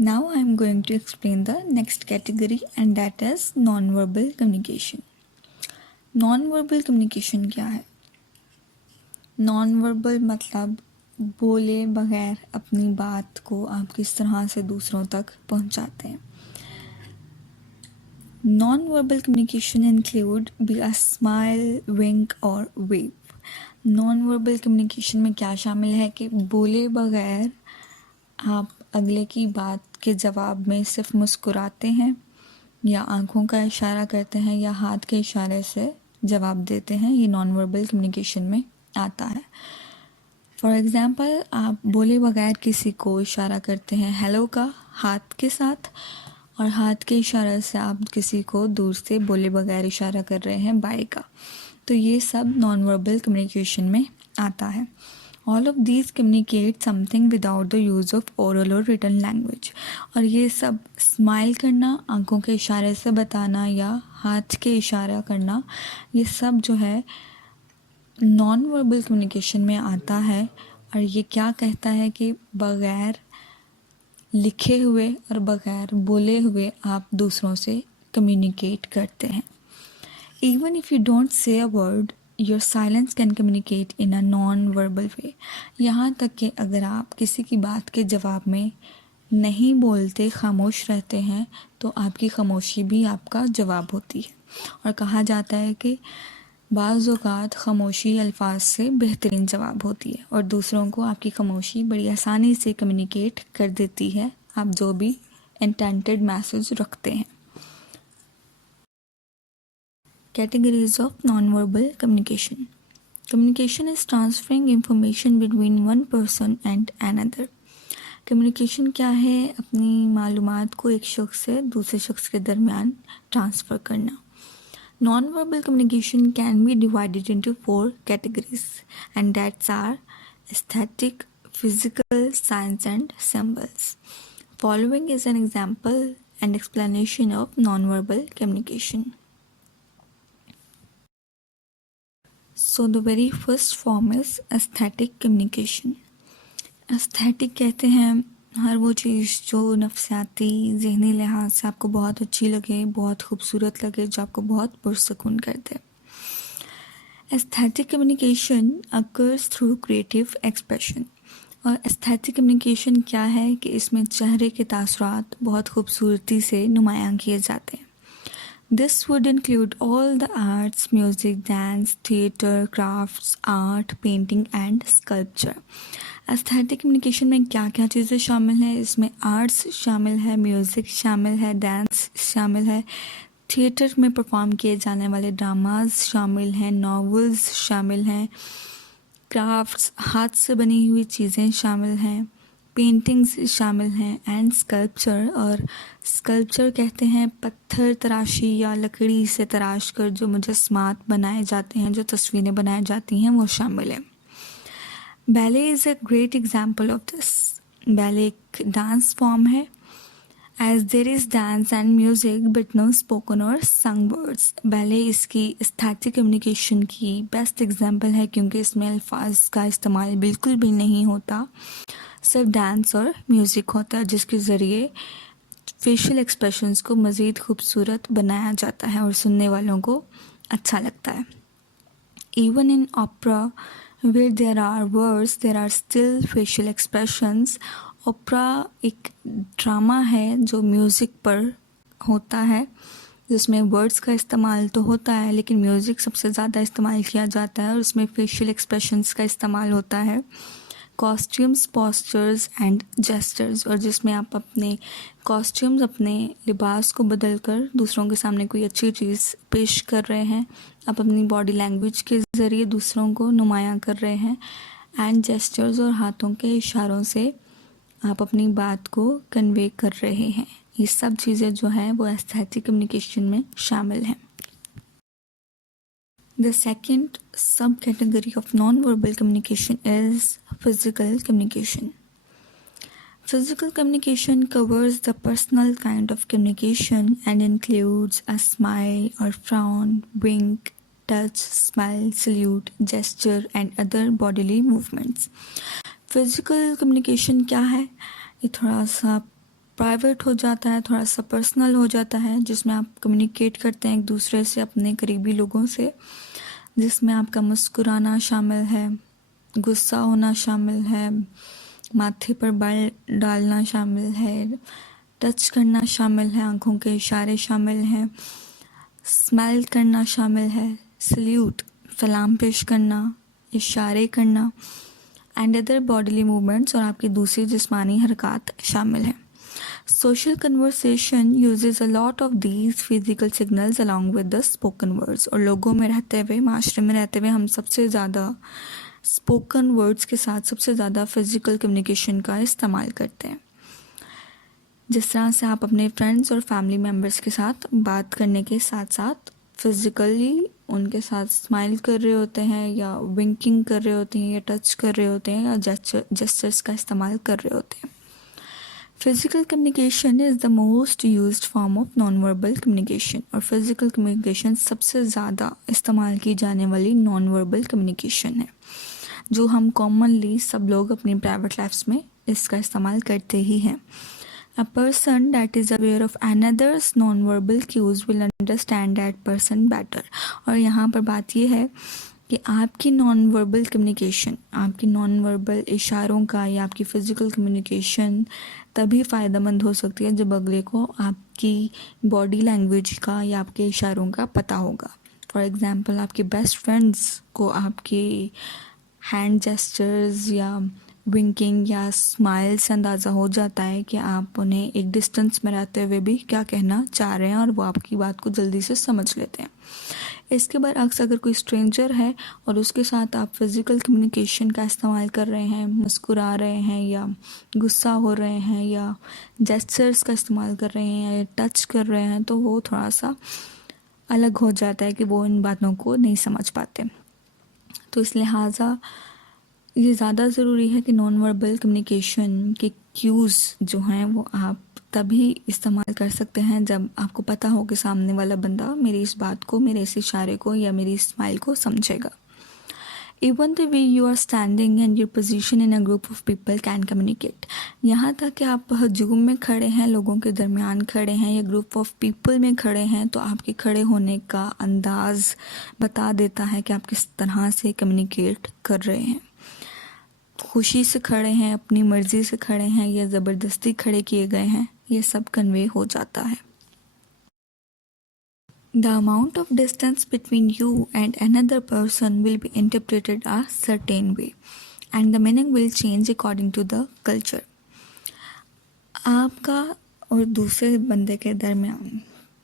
Now I am going to explain the next category, and that is non-verbal communication. Non-verbal communication क्या है? Non-verbal मतलब बोले बगैर अपनी बात को आप किस तरह से दूसरों तक पहुंचाते हैं. Non-verbal communication include be a smile, wink or wave. Non-verbal communication में क्या शामिल है कि बोले बगैर आप अगले की बात के जवाब में सिर्फ मुस्कुराते हैं या आंखों का इशारा करते हैं या हाथ के इशारे से जवाब देते हैं. ये नॉन वर्बल कम्युनिकेशन में आता है. फॉर एग्ज़ाम्पल, आप बोले बगैर किसी को इशारा करते हैं हेलो का हाथ के साथ, और हाथ के इशारे से आप किसी को दूर से बोले बगैर इशारा कर रहे हैं बाय का. तो ये सब नॉन वर्बल कम्युनिकेशन में आता है. All of these communicate something without the use of oral or written language. और ये सब स्माइल करना, आंखों के इशारे से बताना या हाथ के इशारा करना, ये सब जो है नॉन वर्बल कम्युनिकेशन में आता है. और ये क्या कहता है कि बगैर लिखे हुए और बगैर बोले हुए आप दूसरों से कम्युनिकेट करते हैं. Even if you don't say a word, your silence can communicate in a non-verbal way. यहाँ तक कि अगर आप किसी की बात के जवाब में नहीं बोलते, खामोश रहते हैं, तो आपकी खामोशी भी आपका जवाब होती है. और कहा जाता है कि बाज़ औक़ात खामोशी अल्फाज से बेहतरीन जवाब होती है, और दूसरों को आपकी खामोशी बड़ी आसानी से कम्युनिकेट कर देती है, आप जो भी इंटेंटेड मैसेज रखते हैं. Categories of non-verbal communication. Communication is transferring information between one person and another. Communication क्या है? अपनी मालूमात को एक शख्स से दूसरे शख्स के दरमियान ट्रांसफ़र करना. Non-verbal communication can be divided into 4 categories, and that's are aesthetic, physical, science and symbols. Following is an example and explanation of non-verbal communication. So the very first form is aesthetic communication. Aesthetic कहते हैं हर वो चीज़ जो नफ्सियाती ज़हनी लिहाज से आपको बहुत अच्छी लगे, बहुत खूबसूरत लगे, जो आपको बहुत पुरसकून कर दे. Aesthetic communication occurs through creative expression. और aesthetic communication क्या है कि इसमें चेहरे के तासुरात बहुत खूबसूरती से नुमायां किए जाते हैं. This would include all the arts, music, dance, theatre, crafts, art, painting and sculpture. Aesthetic communication में क्या क्या चीज़ें शामिल हैं? इसमें आर्ट्स शामिल है, म्यूज़िक शामिल है, डांस शामिल है, थिएटर में परफॉर्म किए जाने वाले ड्रामाज शामिल हैं, नॉवेल्स शामिल हैं, क्राफ्ट्स हाथ से बनी हुई चीज़ें शामिल हैं, पेंटिंग्स शामिल हैं, एंड स्कल्पचर. और स्कल्पचर कहते हैं पत्थर तराशी या लकड़ी से तराश कर जो मुजस्समात बनाए जाते हैं, जो तस्वीरें बनाई जाती हैं, वो शामिल है. Ballet is a great example of this. Ballet एक डांस फॉर्म है. As there is dance and music but no spoken or sung words. Ballet इसकी एस्थेटिक कम्युनिकेशन की बेस्ट एग्जाम्पल है क्योंकि इसमें अल्फाज का इस्तेमाल बिल्कुल भी नहीं होता, सिर्फ डांस और म्यूज़िक होता है, जिसके ज़रिए फेशियल एक्सप्रेशंस को मज़ीद खूबसूरत बनाया जाता है और सुनने वालों को अच्छा लगता है. Even in opera where there are words there are still facial expressions. Opera एक ड्रामा है जो म्यूज़िक पर होता है, जिसमें वर्ड्स का इस्तेमाल तो होता है लेकिन म्यूज़िक सबसे ज़्यादा इस्तेमाल किया जाता है, और उसमें फेशियल एक्सप्रेशंस का इस्तेमाल होता है, कॉस्ट्यूम्स, पोस्चर्स एंड जेस्चर्स. और जिसमें आप अपने कॉस्ट्यूम्स, अपने लिबास को बदल कर दूसरों के सामने कोई अच्छी चीज़ पेश कर रहे हैं, आप अपनी बॉडी लैंग्वेज के ज़रिए दूसरों को नुमायां कर रहे हैं, एंड जेस्चर्स और हाथों के इशारों से आप अपनी बात को कन्वे कर रहे हैं. ये सब चीज़ें जो हैं वो एस्थेटिक कम्युनिकेशन में शामिल हैं. The second subcategory of non-verbal communication is physical communication. Physical communication covers the personal kind of communication and includes a smile or frown, wink, touch, smile, salute, gesture and other bodily movements. Physical communication क्या है? ये थोड़ा सा private हो जाता है, थोड़ा सा पर्सनल हो जाता है, जिसमें आप कम्युनिकेट करते हैं एक दूसरे से, अपने करीबी लोगों से, जिसमें आपका मुस्कुराना शामिल है, गुस्सा होना शामिल है, माथे पर बाल डालना शामिल है, टच करना शामिल है, आंखों के इशारे शामिल हैं, स्माइल करना शामिल है, सल्यूट सलाम पेश करना, इशारे करना एंड अदर बॉडीली मूवमेंट्स और आपकी दूसरी जिस्मानी हरकत शामिल हैं. Social conversation uses a lot of these physical signals along with the spoken words. और लोगों में रहते हुए, माशरे में रहते हुए हम सबसे ज़्यादा स्पोकन वर्ड्स के साथ सबसे ज़्यादा फिज़िकल कम्युनिकेशन का इस्तेमाल करते हैं. जिस तरह से आप अपने फ्रेंड्स और फैमिली मेम्बर्स के साथ बात करने के साथ साथ फिज़िकली उनके साथ स्माइल कर रहे होते हैं, या विंकिंग कर रहे होते हैं, या टच कर रहे होते हैं, या जेस्चर्स का इस्तेमाल कर रहे होते हैं. Physical communication is the most used form of non-verbal communication. और physical communication सबसे ज़्यादा इस्तेमाल की जाने वाली non-verbal communication है, जो हम commonly सब लोग अपनी private lives में इसका इस्तेमाल करते ही हैं. A person that is aware of another's non-verbal cues will understand that person better. और यहाँ पर बात ये है कि आपकी नॉन वर्बल कम्युनिकेशन, आपकी नॉन वर्बल इशारों का या आपकी फ़िज़िकल कम्युनिकेशन तभी फ़ायदेमंद हो सकती है जब अगले को आपकी बॉडी लैंग्वेज का या आपके इशारों का पता होगा. फॉर एग्ज़ाम्पल, आपके बेस्ट फ्रेंड्स को आपके हैंड जेस्चर्स या विंकिंग या स्माइल से अंदाज़ा हो जाता है कि आप उन्हें एक डिस्टेंस में रहते हुए भी क्या कहना चाह रहे हैं, और वो आपकी बात को जल्दी से समझ लेते हैं. इसके बरअक्स अगर कोई स्ट्रेंजर है और उसके साथ आप फिज़िकल कम्युनिकेशन का इस्तेमाल कर रहे हैं, मुस्कुरा रहे हैं या गुस्सा हो रहे हैं या जेस्चर्स का इस्तेमाल कर रहे हैं या टच कर रहे हैं, तो वो थोड़ा सा अलग हो जाता है कि वो इन बातों को नहीं समझ पाते. तो इस लिहाजा ये ज़्यादा ज़रूरी है कि नॉन वर्बल कम्युनिकेशन के क्यूज़ जो हैं वो आप तभी इस्तेमाल कर सकते हैं जब आपको पता हो कि सामने वाला बंदा मेरी इस बात को, मेरे इस इशारे को या मेरी स्माइल को समझेगा. Even the way you are standing and your position in a group of people can communicate. यहाँ तक कि आप हजूम में खड़े हैं, लोगों के दरमियान खड़े हैं या ग्रुप ऑफ पीपल में खड़े हैं, तो आपके खड़े होने का अंदाज़ बता देता है कि आप किस तरह से कम्युनिकेट कर रहे हैं. खुशी से खड़े हैं, अपनी मर्ज़ी से खड़े हैं या ज़बरदस्ती खड़े किए गए हैं, ये सब कन्वे हो जाता है. The amount of distance between you and another person will be interpreted a certain way and the meaning will change according to the culture. आपका और दूसरे बंदे के दरमियान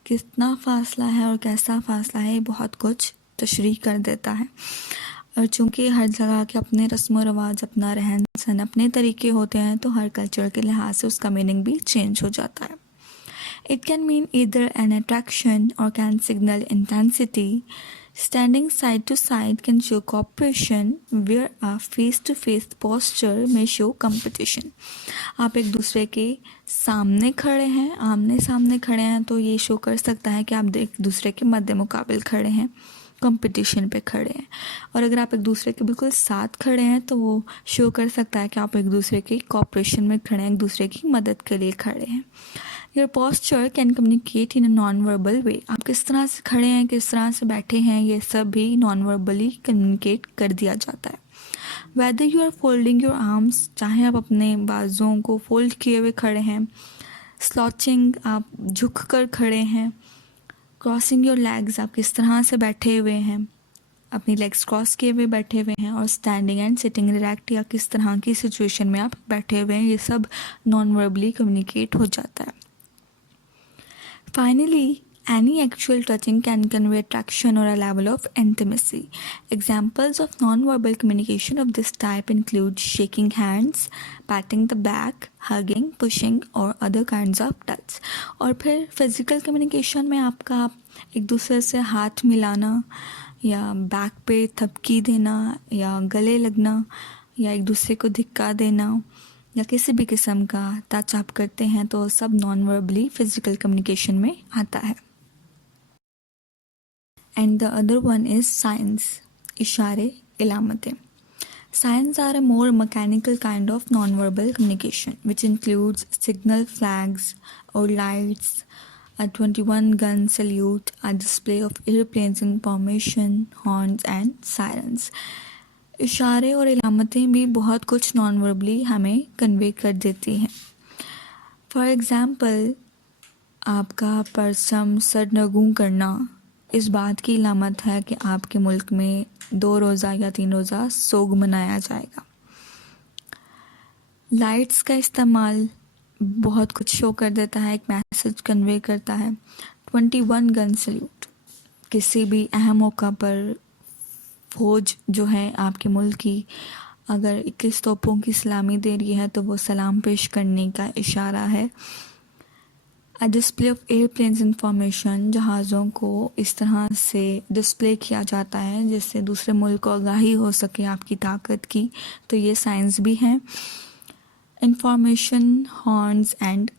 कितना फ़ासला है और कैसा फ़ासला है, बहुत कुछ तशरीह कर देता है. और चूँकि हर जगह के अपने रस्म व रवाज, अपना रहन सहन, अपने तरीके होते हैं, तो हर कल्चर के लिहाज से उसका मीनिंग भी चेंज हो जाता है. It can mean either an attraction or can signal intensity. Standing side to side can show cooperation, where a face-to-face posture may show competition. आप एक दूसरे के सामने खड़े हैं, आमने सामने खड़े हैं, तो ये शो कर सकता है कि आप एक दूसरे के मद्दे मुकाबिल खड़े हैं, कंपटीशन पे खड़े हैं. और अगर आप एक दूसरे के बिल्कुल साथ खड़े हैं, तो वो शो कर सकता है कि आप एक दूसरे के कॉपरेशन में खड़े हैं, एक दूसरे की मदद के लिए खड़े हैं. Your posture can communicate in a non-verbal way. आप किस तरह से खड़े हैं, किस तरह से बैठे हैं, ये सब भी non-verbally communicate कर दिया जाता है. Whether you are folding your arms, चाहे आप अपने बाजुओं को फोल्ड किए हुए खड़े हैं, slouching आप झुक कर खड़े हैं, क्रॉसिंग योर लेग्स आप किस तरह से बैठे हुए हैं, अपनी लेग्स क्रॉस किए हुए बैठे हुए हैं, और स्टैंडिंग एंड सिटिंग रिलैक्ट या किस तरह की सिचुएशन में आप बैठे हुए हैं, ये सब नॉन वर्बली कम्युनिकेट हो जाता है. Finally, any actual touching can convey attraction or a level of intimacy. Examples of non-verbal communication of this type include shaking hands, patting the back, hugging, pushing or other kinds of touch. और फिर physical communication में आपका एक दूसरे से हाथ मिलाना या बैक पे थपकी देना या गले लगना या एक दूसरे को धिक्का देना या किसी भी किस्म का टच आप करते हैं, तो सब नॉन वर्बली फिजिकल कम्युनिकेशन में आता है. And the other one is science, इशारे, इलामतें. Signs are a more mechanical kind of nonverbal communication, which includes signal flags or lights, a 21-gun salute, a display of airplanes in formation, horns and sirens. इशारे और इलामतें भी बहुत कुछ non verbally हमें convey कर देती हैं. फॉर एग्ज़ाम्पल, आपका परचम सरनगू करना इस बात की इलामत है कि आपके मुल्क में 2 रोज़ा या 3 रोज़ा सोग मनाया जाएगा. लाइट्स का इस्तेमाल बहुत कुछ शो कर देता है, एक मैसेज कन्वे करता है. 21 गन सल्यूट, किसी भी अहम मौका पर फौज जो है आपके मुल्क की अगर 21 तोपों की सलामी दे रही है तो वो सलाम पेश करने का इशारा है. A display of airplanes information, जहाज़ों को इस तरह से डिस्प्ले किया जाता है जिससे दूसरे मुल्क को आगाही हो सके आपकी ताकत की, तो ये साइंस भी हैं. Information, horns and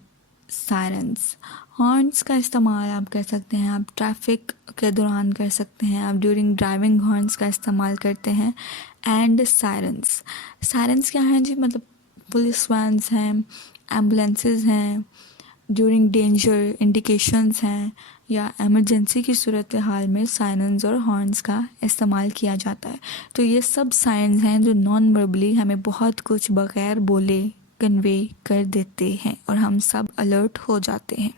sirens. Horns का इस्तेमाल आप कर सकते हैं, आप ट्रैफिक के दौरान कर सकते हैं, आप ड्यूरिंग ड्राइविंग हॉर्न्स का इस्तेमाल करते हैं. And sirens. सायरन्स क्या हैं जी? मतलब पुलिस वैन्स हैं, एम्बुलेंसेस हैं, ड्यूरिंग डेंजर इंडिकेशंस हैं, या एमरजेंसी की सूरत हाल में सायरन्स और हॉर्न्स का इस्तेमाल किया जाता है. तो ये सब साइंस हैं जो नॉन वर्बली हमें बहुत कुछ बगैर बोले कन्वे कर देते हैं और हम सब अलर्ट हो जाते हैं.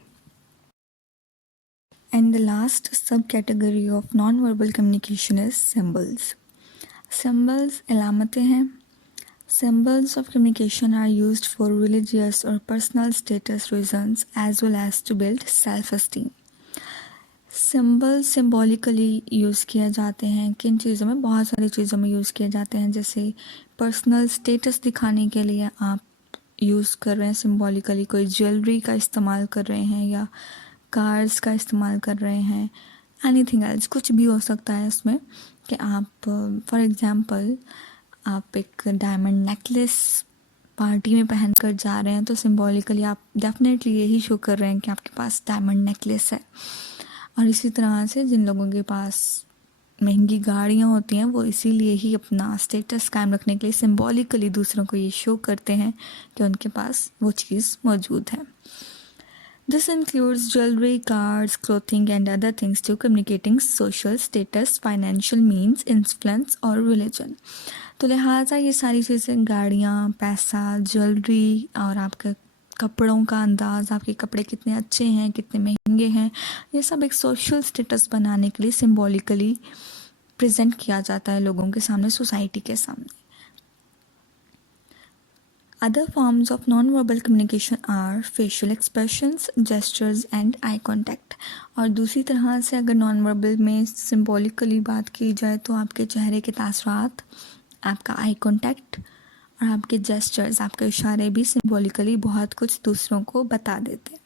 And the last sub category of non verbal communication is symbols. Symbols इलामतें हैं. Symbols of communication are used for religious or personal status reasons as well as to build self-esteem. Symbols symbolically use किए जाते हैं. किन चीज़ों में? बहुत सारी चीज़ों में यूज़ किए जाते हैं. जैसे पर्सनल स्टेटस दिखाने के लिए आप यूज़ कर रहे हैं सिम्बॉलिकली, कोई ज्वेलरी का इस्तेमाल कर रहे हैं या कार्स का इस्तेमाल कर रहे हैं. एनीथिंग एल्स, कुछ भी हो सकता है इसमें कि आप फॉर एग्ज़ाम्पल आप एक डायमंड नेकलेस पार्टी में पहन कर जा रहे हैं तो सिम्बॉलिकली आप डेफिनेटली यही शो कर रहे हैं कि आपके पास डायमंड नेकलेस है. और इसी तरह से जिन लोगों के पास महंगी गाड़ियाँ होती हैं वो इसीलिए ही अपना स्टेटस कायम रखने के लिए सिम्बॉलिकली दूसरों को ये शो करते हैं कि उनके पास वो चीज़ मौजूद है. This includes jewelry, cars, clothing and other things to communicating social status, financial means, influence और religion. तो लिहाजा ये सारी चीज़ें, गाड़ियाँ, पैसा, ज्वेलरी और आपके कपड़ों का अंदाज़, आपके कपड़े कितने अच्छे हैं, कितने महंगे हैं, ये सब एक सोशल स्टेटस बनाने के लिए सिम्बॉलिकली प्रेजेंट किया जाता है लोगों के सामने, सोसाइटी के सामने. Other forms of non-verbal communication are facial expressions, gestures and eye contact. और दूसरी तरह से अगर non-verbal में symbolically बात की जाए तो आपके चेहरे के तासरात, आपका आई कॉन्टैक्ट और आपके जेस्चर्स, आपके इशारे भी सिम्बॉलिकली बहुत कुछ दूसरों को बता देते हैं.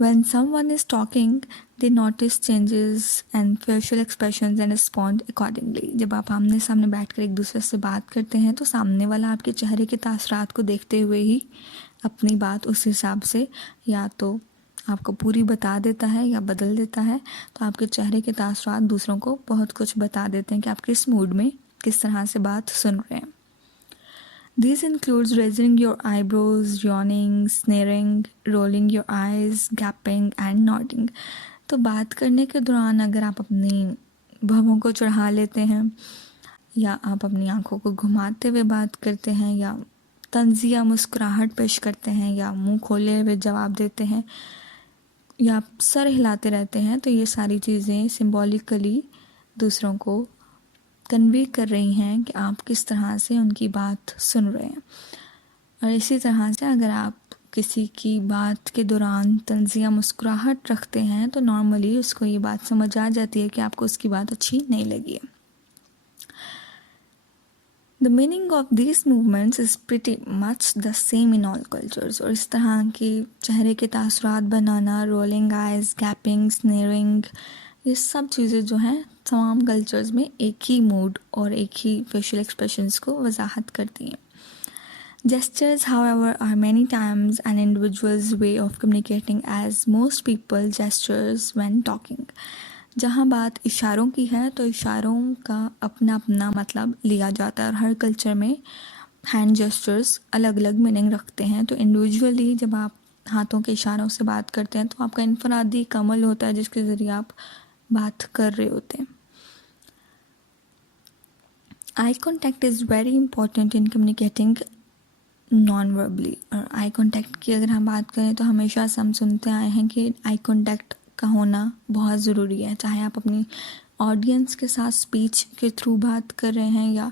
When someone is talking, they notice changes and facial expressions and respond accordingly. जब आप आमने सामने बैठकर एक दूसरे से बात करते हैं तो सामने वाला आपके चेहरे के तासरात को देखते हुए ही अपनी बात उस हिसाब से या तो आपको पूरी बता देता है या बदल देता है. तो आपके चेहरे के तासरात दूसरों को बहुत कुछ बता देते हैं कि आप किस मूड में किस तरह से बात सुन रहे हैं. These includes raising your eyebrows, yawning, sneering, rolling your eyes, gapping and nodding. तो बात करने के दौरान अगर आप अपनी भौहों को चढ़ा लेते हैं या आप अपनी आंखों को घुमाते हुए बात करते हैं या तंजिया मुस्कुराहट पेश करते हैं या मुंह खोले हुए जवाब देते हैं या आप सर हिलाते रहते हैं, तो ये सारी चीज़ें सिम्बॉलिकली दूसरों को कन्वे कर रही हैं कि आप किस तरह से उनकी बात सुन रहे हैं. और इसी तरह से अगर आप किसी की बात के दौरान तंजिया मुस्कुराहट रखते हैं तो नॉर्मली उसको ये बात समझ आ जाती है कि आपको उसकी बात अच्छी नहीं लगी है. The meaning of these movements is pretty much the same in all cultures. और इस तरह के चेहरे के तासुरात बनाना, रोलिंग आइज, गैपिंग, स्नेयरिंग, ये सब चीज़ें जो हैं तमाम कल्चर्स में एक ही मूड और एक ही फेशियल एक्सप्रेशंस को वजाहत करती हैं. Gestures, however, are many times an individual's way of communicating, as most people gestures when talking. जहाँ बात इशारों की है तो इशारों का अपना अपना मतलब लिया जाता है और हर कल्चर में हैंड जेस्चर्स अलग अलग मीनिंग रखते हैं। तो इंडिविजुअली जब आप हाथों के इशारों से बात करते हैं तो आपका इनफरादी कमल होता है जिसके ज़रिए आप बात कर रहे होते हैं। Eye contact is very important in communicating non verbally. और आई कॉन्टैक्ट की अगर हम बात करें तो हमेशा से हम सुनते आए हैं कि आई कॉन्टैक्ट का होना बहुत ज़रूरी है, चाहे आप अपनी ऑडियंस के साथ स्पीच के थ्रू बात कर रहे हैं या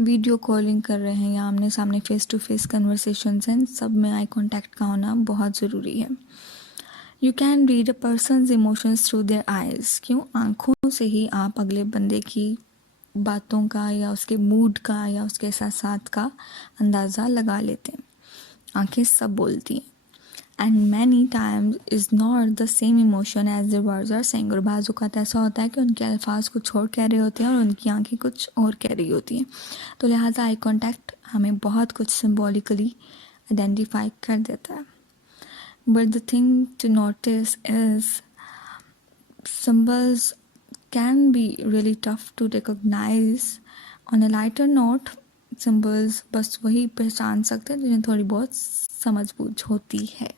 वीडियो कॉलिंग कर रहे हैं या आमने सामने फेस टू फेस कन्वर्सेशंस हैं, सब में आई कॉन्टैक्ट का होना बहुत ज़रूरी है। You can read a person's emotions through their eyes. क्यों? आँखों से ही आप अगले बंदे की बातों का या उसके मूड का या उसके साथ का अंदाज़ा लगा लेते हैं। आंखें सब बोलती हैं। And many times is not the same emotion as the words are saying. और बाज़ औक़ात ऐसा होता है कि उनके अल्फाज कुछ और कह रहे होते हैं और उनकी आंखें कुछ और कह रही होती हैं। तो लिहाजा आई कॉन्टैक्ट हमें बहुत कुछ सिम्बॉलिकली आइडेंटिफाई कर देता है। But the thing to notice is symbols can be really tough to recognize. On a lighter note, symbols बस वही पहचान सकते हैं जिन्हें थोड़ी बहुत समझ बूझ होती है।